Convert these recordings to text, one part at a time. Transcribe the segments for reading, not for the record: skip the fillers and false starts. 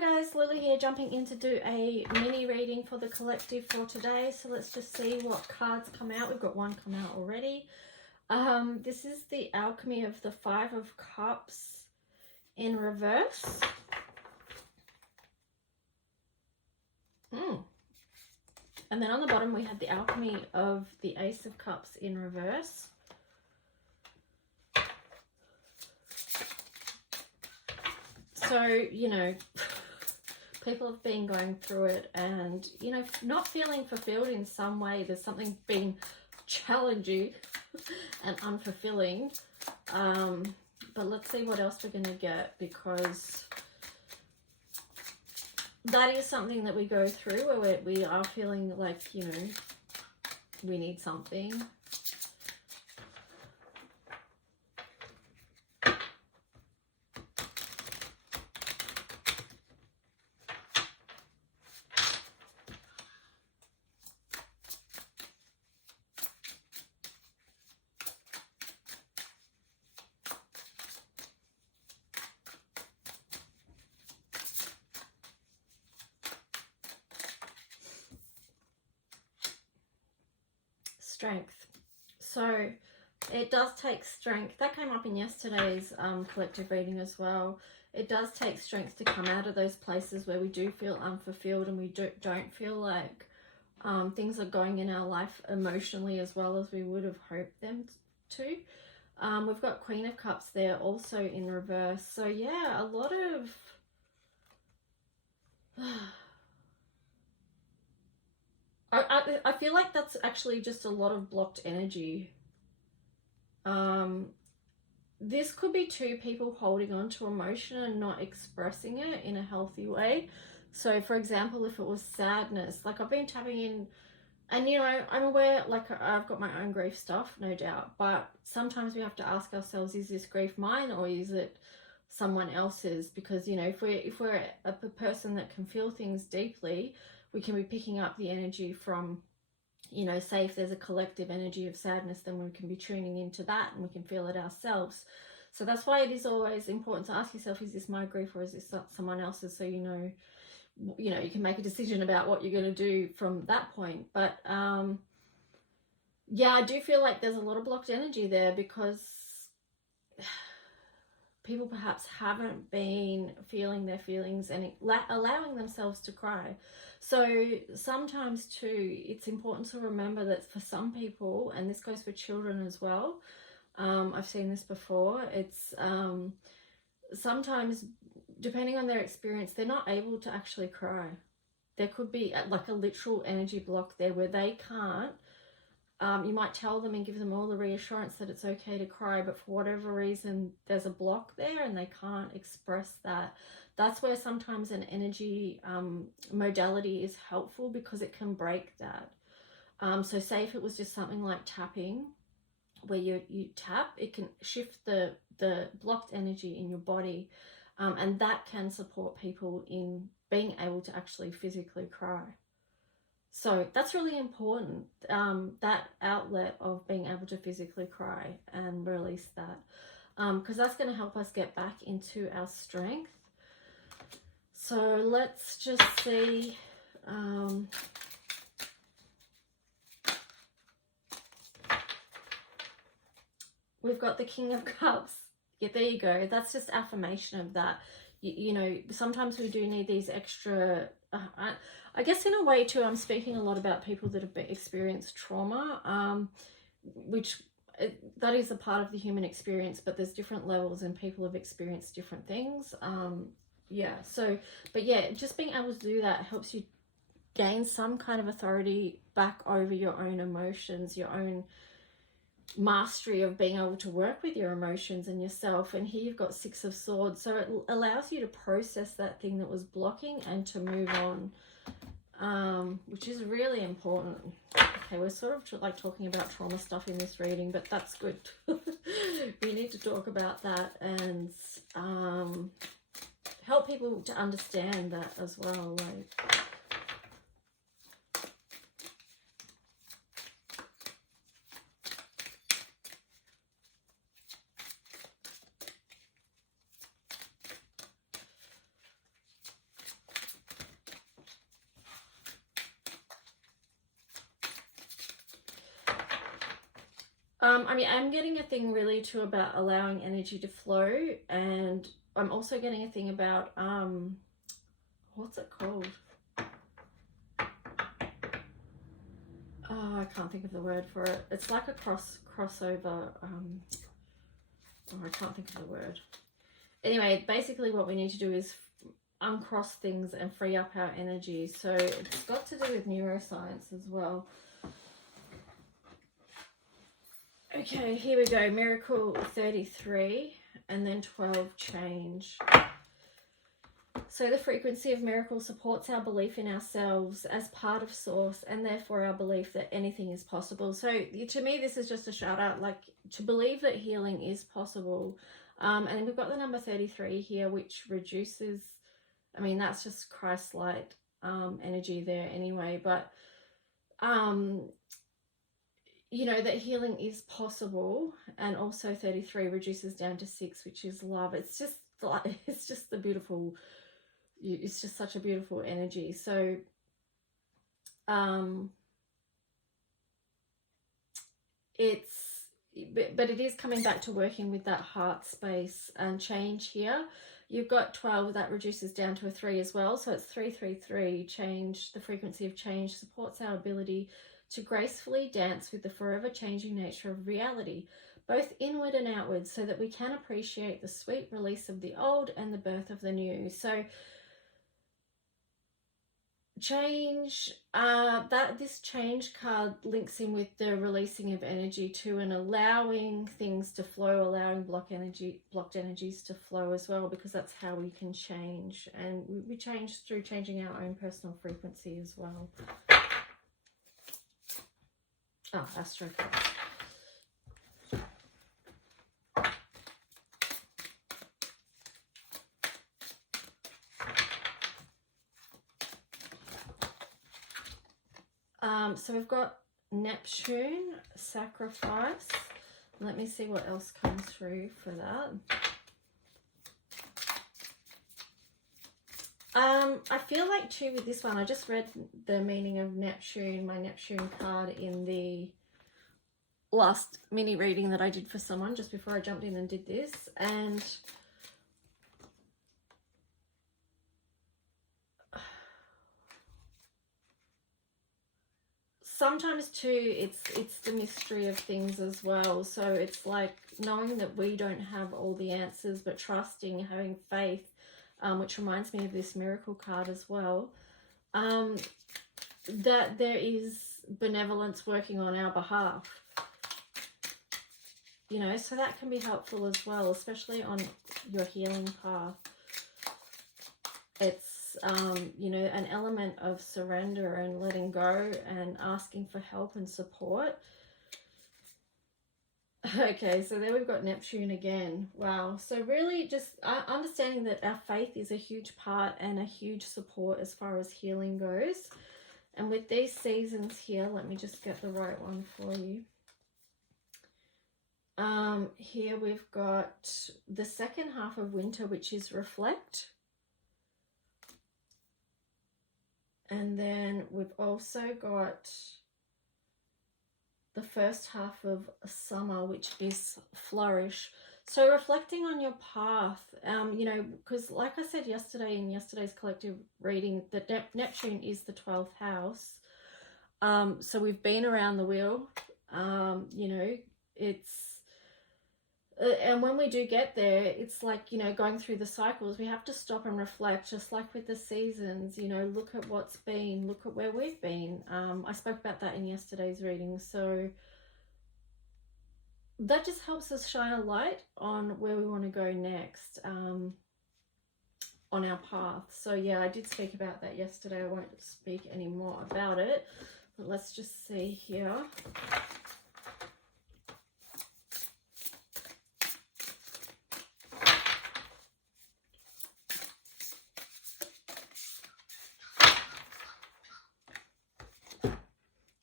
guys, Lily here, jumping in to do a mini reading for the collective for today. So let's just see what cards come out. We've got one come out already. This is the Alchemy of the Five of Cups in reverse. And then on the bottom we had the Alchemy of the Ace of Cups in reverse. So, you know, people have been going through it and, you know, not feeling fulfilled in some way. There's something being challenging and unfulfilling. But let's see what else we're going to get, because that is something that we go through where we are feeling like, you know, we need something. Strength. So it does take strength. That came up in yesterday's collective reading as well. It does take strength to come out of those places where we do feel unfulfilled and we don't feel like things are going in our life emotionally as well as we would have hoped them to. We've got Queen of Cups there also in reverse. So yeah, a lot of I feel like that's actually just a lot of blocked energy. This could be two people holding on to emotion and not expressing it in a healthy way. So for example, if it was sadness, like I've been tapping in, and you know, I'm aware, like I've got my own grief stuff, no doubt, but sometimes we have to ask ourselves, is this grief mine or is it someone else's? Because, you know, if we're a person that can feel things deeply, we can be picking up the energy from, you know, say if there's a collective energy of sadness, then we can be tuning into that and we can feel it ourselves. So that's why it is always important to ask yourself, is this my grief or is this someone else's? So you know, you can make a decision about what you're going to do from that point. But yeah, I do feel like there's a lot of blocked energy there because people perhaps haven't been feeling their feelings and allowing themselves to cry. So sometimes too, it's important to remember that for some people, and this goes for children as well, I've seen this before, it's sometimes, depending on their experience, they're not able to actually cry. There could be like a literal energy block there where they can't. You might tell them and give them all the reassurance that it's okay to cry, but for whatever reason, there's a block there and they can't express that. That's where sometimes an energy modality is helpful, because it can break that. So say if it was just something like tapping, where you tap, it can shift the blocked energy in your body, and that can support people in being able to actually physically cry. So that's really important, that outlet of being able to physically cry and release that, because that's going to help us get back into our strength. So let's just see. We've got the King of Cups. Yeah, there you go. That's just affirmation of that. You know, sometimes we do need these extra... I guess in a way too, I'm speaking a lot about people that have experienced trauma, which that is a part of the human experience, but there's different levels and people have experienced different things. Yeah, so, but yeah, just being able to do that helps you gain some kind of authority back over your own emotions, your own mastery of being able to work with your emotions and yourself. And here you've got Six of Swords, so it allows you to process that thing that was blocking and to move on, which is really important. Okay, we're sort of like talking about trauma stuff in this reading, but that's good. We need to talk about that and help people to understand that as well. Like, I mean, I'm getting a thing really too about allowing energy to flow, and I'm also getting a thing about what's it called? Oh, I can't think of the word for it. It's like a crossover. Oh, I can't think of the word. Anyway, basically what we need to do is uncross things and free up our energy. So it's got to do with neuroscience as well. Okay, here we go. Miracle 33 and then 12 change. So the frequency of miracle supports our belief in ourselves as part of source, and therefore our belief that anything is possible. So to me, this is just a shout out, like, to believe that healing is possible. And we've got the number 33 here, which reduces, I mean, that's just Christ light energy there anyway. But, you know, that healing is possible. And also 33 reduces down to 6, which is love. It's just like, it's just the beautiful, it's just such a beautiful energy. So it's, but it is coming back to working with that heart space and change here. You've got 12, that reduces down to a 3 as well. So it's 333 change. The frequency of change supports our ability to gracefully dance with the forever changing nature of reality, both inward and outward, so that we can appreciate the sweet release of the old and the birth of the new. So change, that this change card links in with the releasing of energy too, and allowing things to flow, allowing blocked energies to flow as well, because that's how we can change. And we change through changing our own personal frequency as well. Oh, Astro card. So we've got Neptune, sacrifice. Let me see what else comes through for that. I feel like too with this one, I just read the meaning of Neptune, my Neptune card, in the last mini reading that I did for someone just before I jumped in and did this. And sometimes too, it's the mystery of things as well. So it's like knowing that we don't have all the answers, but trusting, having faith, which reminds me of this miracle card as well, that there is benevolence working on our behalf. You know, so that can be helpful as well, especially on your healing path. It's, you know, an element of surrender and letting go and asking for help and support. Okay, so there we've got Neptune again. Wow. So really just understanding that our faith is a huge part and a huge support as far as healing goes. And with these seasons here, let me just get the right one for you. Here we've got the second half of winter, which is reflect. And then we've also got the first half of summer, which is flourish. So reflecting on your path, you know, because like I said yesterday in yesterday's collective reading, that Neptune is the 12th house. So we've been around the wheel, you know, it's, and when we do get there, it's like, you know, going through the cycles, we have to stop and reflect, just like with the seasons, you know, look at what's been, look at where we've been. I spoke about that in yesterday's reading. So that just helps us shine a light on where we want to go next, on our path. So yeah, I did speak about that yesterday. I won't speak any more about it, but let's just see here.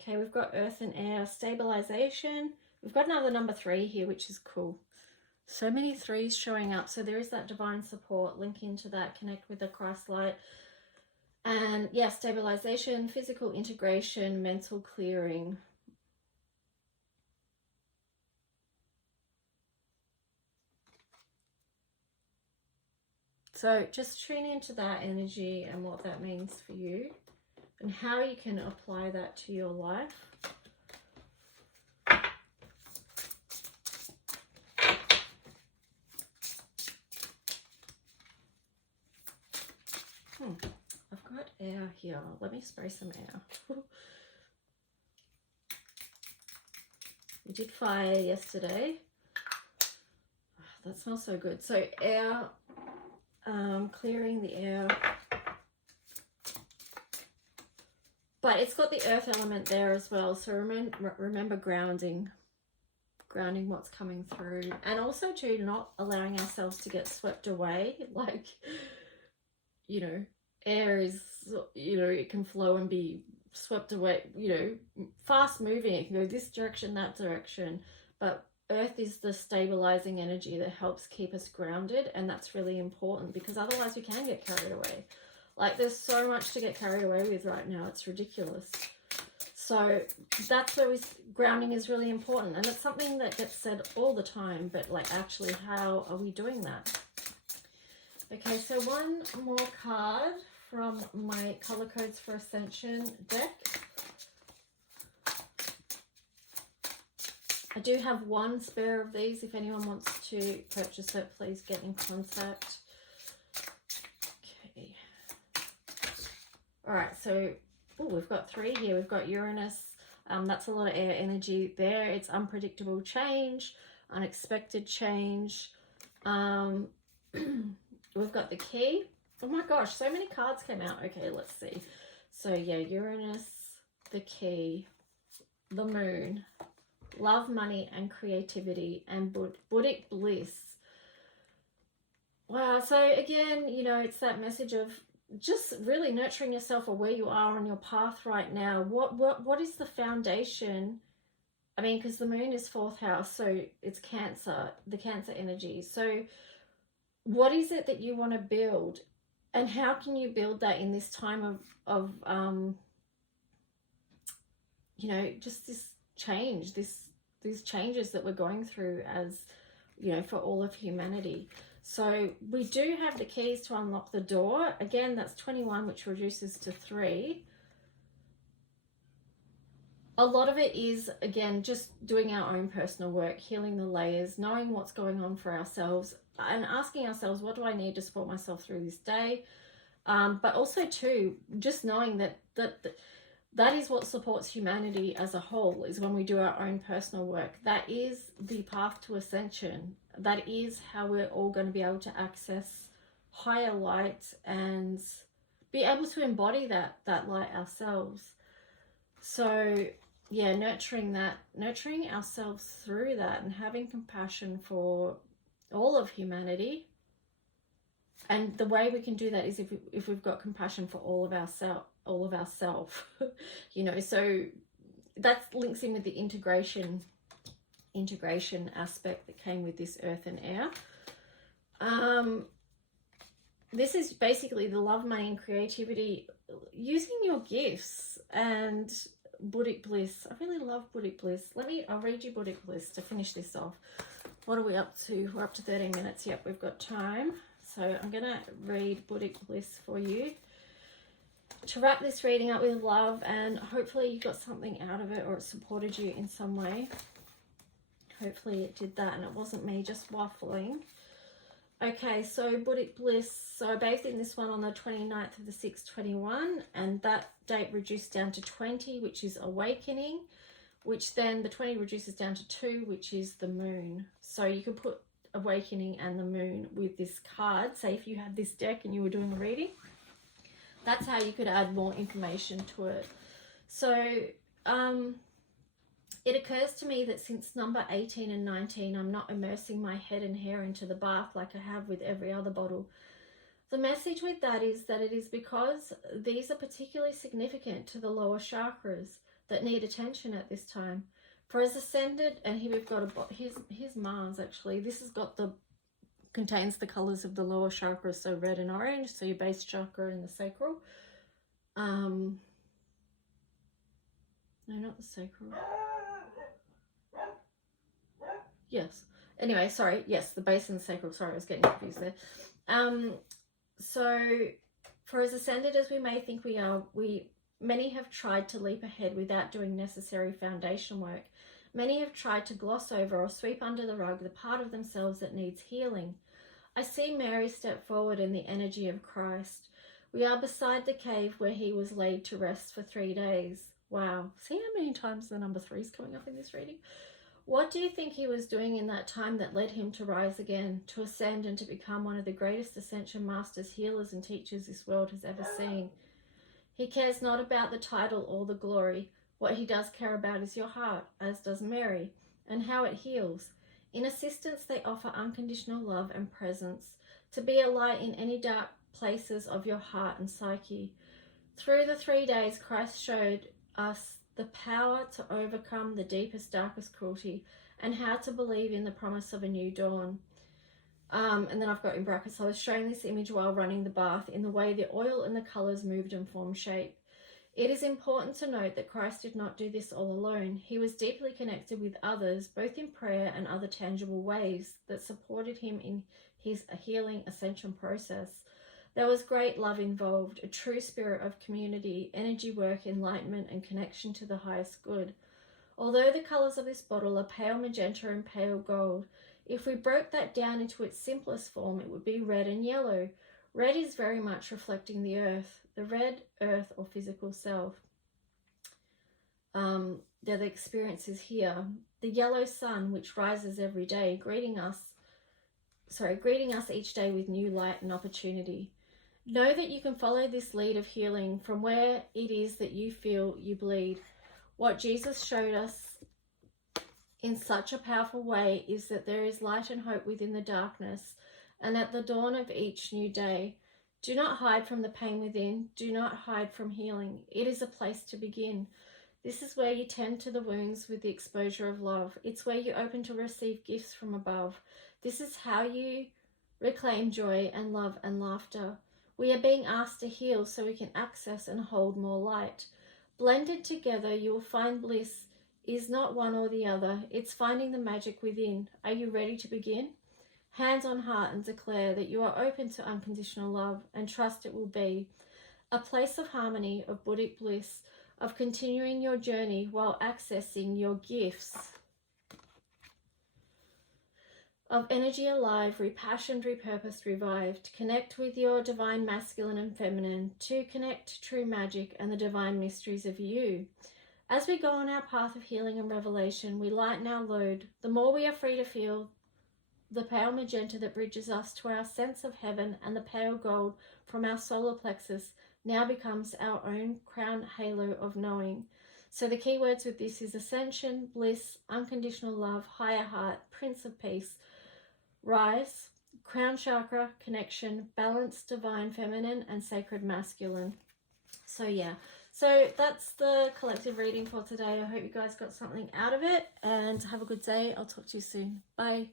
Okay, we've got earth and air, stabilization. We've got another number 3 here, which is cool. So many 3s showing up. So there is that divine support. Link into that, connect with the Christ light. And yeah, stabilization, physical integration, mental clearing. So just tune into that energy and what that means for you and how you can apply that to your life. I've got air here. Let me spray some air. We did fire yesterday. Oh, that smells so good. So air, clearing the air. But it's got the earth element there as well. So remember grounding what's coming through. And also too, not allowing ourselves to get swept away. Like, you know, air is, you know, it can flow and be swept away, you know, fast moving. It can go this direction, that direction. But earth is the stabilizing energy that helps keep us grounded. And that's really important because otherwise we can get carried away. Like there's so much to get carried away with right now. It's ridiculous. So that's where grounding is really important. And it's something that gets said all the time, but like actually how are we doing that? Okay, so one more card from my Color Codes for Ascension deck. I do have one spare of these. If anyone wants to purchase it, please get in contact. Okay. All right, so we've got 3 here. We've got Uranus. That's a lot of air energy there. It's unpredictable change, unexpected change. We've got the key. Oh my gosh, so many cards came out. Okay, let's see. So yeah, Uranus, the key, the moon, love, money, and creativity, and Buddhic bliss. Wow, so again, you know, it's that message of just really nurturing yourself or where you are on your path right now. What is the foundation? I mean, because the moon is 4th house, so it's Cancer, the Cancer energy. So what is it that you want to build? And how can you build that in this time of you know, just this change, these changes that we're going through as, you know, for all of humanity. So we do have the keys to unlock the door. Again, that's 21, which reduces to 3. A lot of it is, again, just doing our own personal work, healing the layers, knowing what's going on for ourselves, and asking ourselves, what do I need to support myself through this day? But also too, just knowing that is what supports humanity as a whole, is when we do our own personal work. That is the path to ascension. That is how we're all going to be able to access higher light and be able to embody that light ourselves. So yeah, nurturing ourselves through that and having compassion for all of humanity. And the way we can do that is if we've got compassion for all of ourself, you know. So that links in with the integration aspect that came with this earth and air. This is basically the love, money, and creativity, using your gifts, and Buddhic bliss. I really love Buddhic bliss. I'll read you Buddhic bliss to finish this off. What are we up to? We're up to 13 minutes. Yep, we've got time. So I'm going to read Buddhic bliss for you to wrap this reading up with love, and hopefully you got something out of it, or it supported you in some way. Hopefully it did that and it wasn't me just waffling. Okay, so Buddhic bliss. So I bathed in this one on the 29th of the 6th, 21, and that date reduced down to 20, which is awakening, which then the 20 reduces down to 2, which is the moon. So you can put awakening and the moon with this card. Say if you had this deck and you were doing a reading, that's how you could add more information to it. So it occurs to me that since number 18 and 19, I'm not immersing my head and hair into the bath like I have with every other bottle. The message with that is that it is because these are particularly significant to the lower chakras that need attention at this time. For as ascended, and here we've got here's Mars actually. This has got contains the colors of the lower chakras, so red and orange, so your base chakra and the sacral. No, not the sacral. Yes. Anyway, sorry. Yes, the base and the sacral. Sorry, I was getting confused there. So, for as ascended as we may think we are, many have tried to leap ahead without doing necessary foundation work. Many have tried to gloss over or sweep under the rug the part of themselves that needs healing. I see Mary step forward in the energy of Christ. We are beside the cave where he was laid to rest for 3 days. Wow. See how many times the number 3 is coming up in this reading? What do you think he was doing in that time that led him to rise again, to ascend and to become one of the greatest ascension masters, healers and teachers this world has ever seen? He cares not about the title or the glory. What he does care about is your heart, as does Mary, and how it heals. In assistance, they offer unconditional love and presence, to be a light in any dark places of your heart and psyche. Through the 3 days, Christ showed us the power to overcome the deepest, darkest cruelty and how to believe in the promise of a new dawn. And then I've got in brackets, I was showing this image while running the bath in the way the oil and the colours moved and formed shape. It is important to note that Christ did not do this all alone. He was deeply connected with others, both in prayer and other tangible ways that supported him in his healing ascension process. There was great love involved, a true spirit of community, energy work, enlightenment, and connection to the highest good. Although the colours of this bottle are pale magenta and pale gold, if we broke that down into its simplest form, it would be red and yellow. Red is very much reflecting the earth, the red earth or physical self. The experience is here. The yellow sun, which rises every day, greeting us each day with new light and opportunity. Know that you can follow this lead of healing from where it is that you feel you bleed. What Jesus showed us in such a powerful way is that there is light and hope within the darkness, and at the dawn of each new day. Do not hide from the pain within. Do not hide from healing. It is a place to begin. This is where you tend to the wounds with the exposure of love. It's where you open to receive gifts from above. This is how you reclaim joy and love and laughter. We are being asked to heal so we can access and hold more light. Blended together, you will find bliss is not one or the other. It's finding the magic within. Are you ready to begin? Hands on heart and declare that you are open to unconditional love and trust it will be a place of harmony, of Buddhic bliss, of continuing your journey while accessing your gifts of energy alive, repassioned, repurposed, revived. Connect with your divine masculine and feminine to connect to true magic and the divine mysteries of you. As we go on our path of healing and revelation, we lighten our load. The more we are free to feel the pale magenta that bridges us to our sense of heaven, and the pale gold from our solar plexus now becomes our own crown halo of knowing. So the key words with this is ascension, bliss, unconditional love, higher heart, Prince of Peace, rise, crown chakra, connection, balance, divine feminine, and sacred masculine. So yeah, so that's the collective reading for today. I hope you guys got something out of it, and have a good day. I'll talk to you soon. Bye.